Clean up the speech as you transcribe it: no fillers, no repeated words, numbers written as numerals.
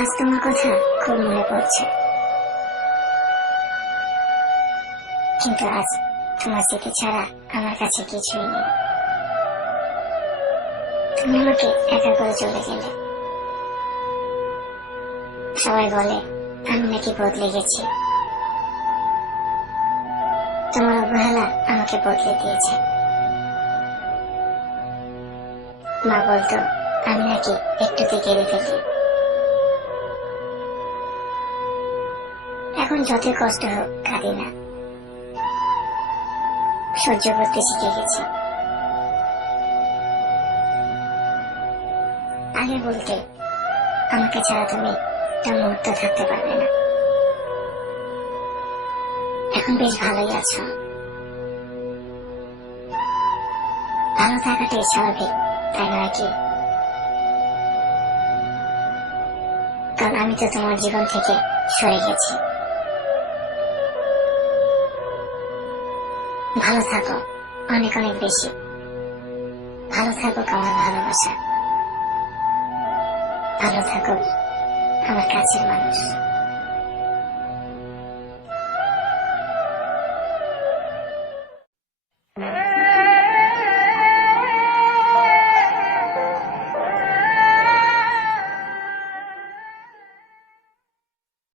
আজ তোমার কথা খুব মনে পড়ছে, কিন্তু আজ তোমার স্মৃতি ছাড়া আমার কাছে কিছুই নেই। তুমি আমাকে একা করে চলে গেলে। সবাই বলে আমি নাকি বদলে গেছি। তোমার অবহেলা আমাকে বদলে দিয়েছে। মা বলতো আমি নাকি একটুতে কেঁদে ফেলি। এখন যতই কষ্ট হোক কাঁদি না, সহ্য করতে শিখে গেছি। আগে বলতে আমাকে ছাড়া তুমি একটা মুহূর্ত থাকতে পারবে না। এখন বেশ ভালোই আছো। ভালো থাকাটাই স্বাভাবিক, তাই নয় কি? কারণ আমি তো তোমার জীবন থেকে সরে গেছি। ভালো থাকো, অনেক অনেক বেশি ভালো থাকুক আমার ভালোবাসা। ভালো থাকুক আমার কাছের মানুষ।